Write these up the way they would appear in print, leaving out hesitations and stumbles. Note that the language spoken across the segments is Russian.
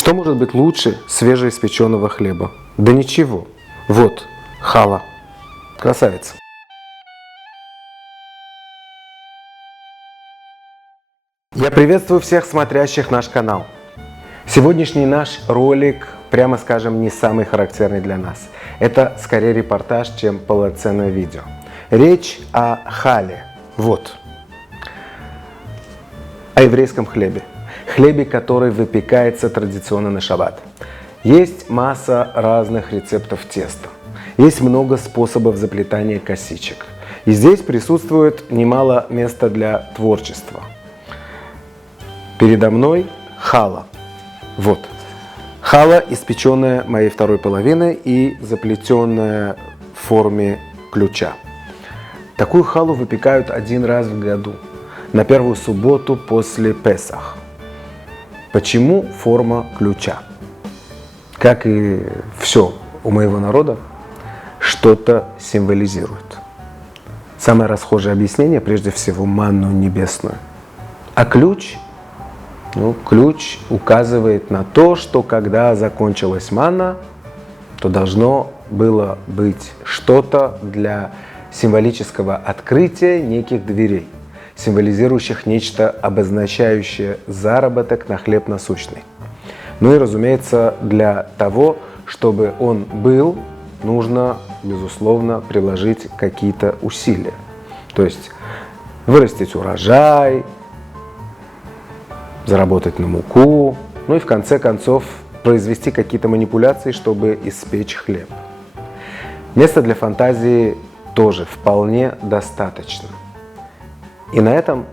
Что может быть лучше свежеиспеченного хлеба? Да ничего. Вот, хала. Красавица. Я приветствую всех смотрящих наш канал. Сегодняшний наш ролик, прямо скажем, не самый характерный для нас. Это скорее репортаж, чем полноценное видео. Речь о хале. Вот. О еврейском хлебе. Хлебе, который выпекается традиционно на шаббат. Есть масса разных рецептов теста. Есть много способов заплетания косичек. И здесь присутствует немало места для творчества. Передо мной хала. Вот. Хала, испеченная моей второй половиной и заплетенная в форме ключа. Такую халу выпекают один раз в году, на первую субботу после Песах. Почему форма ключа? Как и все у моего народа, что-то символизирует. Самое расхожее объяснение, прежде всего, манну небесную. А ключ? Ключ указывает на то, что когда закончилась манна, то должно было быть что-то для символического открытия неких дверей, символизирующих нечто, обозначающее заработок на хлеб насущный. Ну и, разумеется, для того, чтобы он был, нужно, безусловно, приложить какие-то усилия. То есть вырастить урожай, заработать на муку, ну и в конце концов произвести какие-то манипуляции, чтобы испечь хлеб. Места для фантазии тоже вполне достаточно. И на этом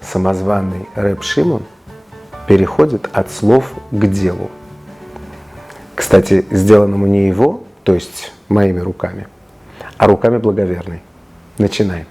самозваный рэб Шимон переходит от слов к делу. Кстати, сделанному не его, то есть моими руками, а руками благоверной. Начинаем.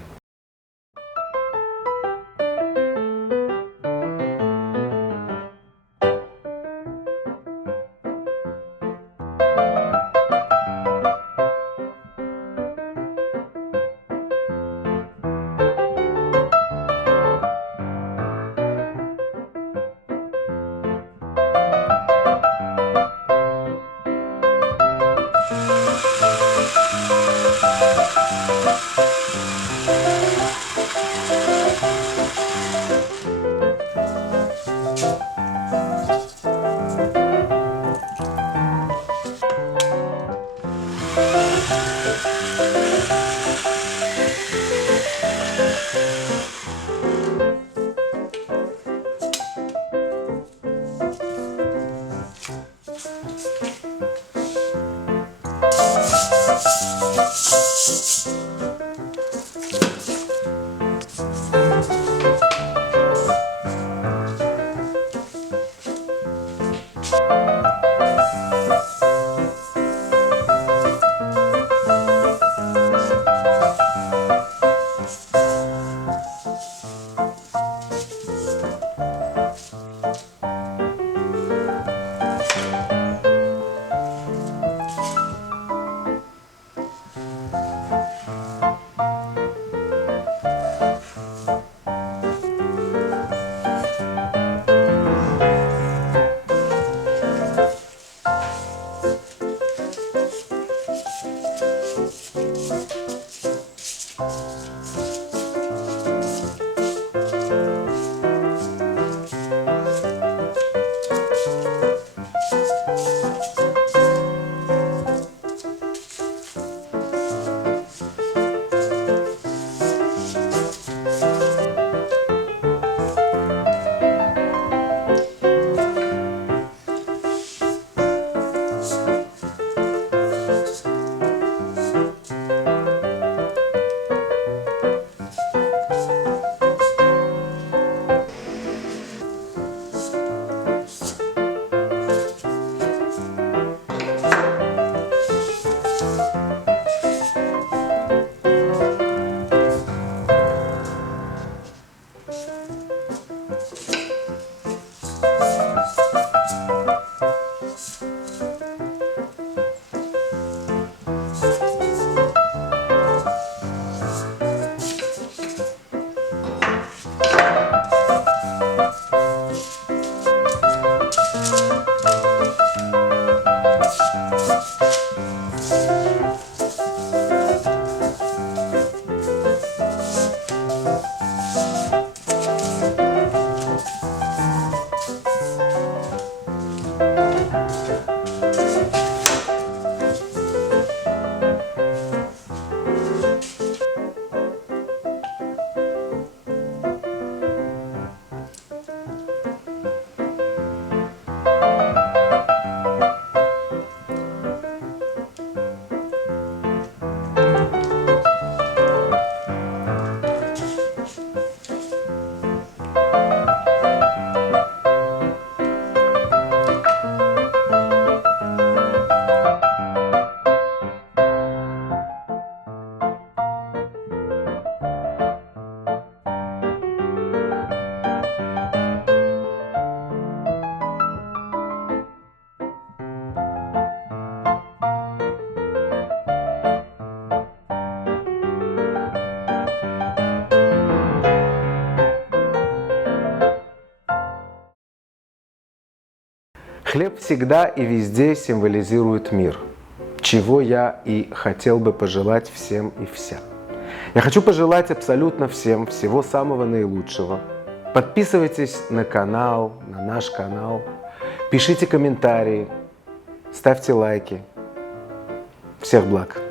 Хлеб всегда и везде символизирует мир, чего я и хотел бы пожелать всем и вся. Я хочу пожелать абсолютно всем всего самого наилучшего. Подписывайтесь на канал, на наш канал, пишите комментарии, ставьте лайки. Всех благ!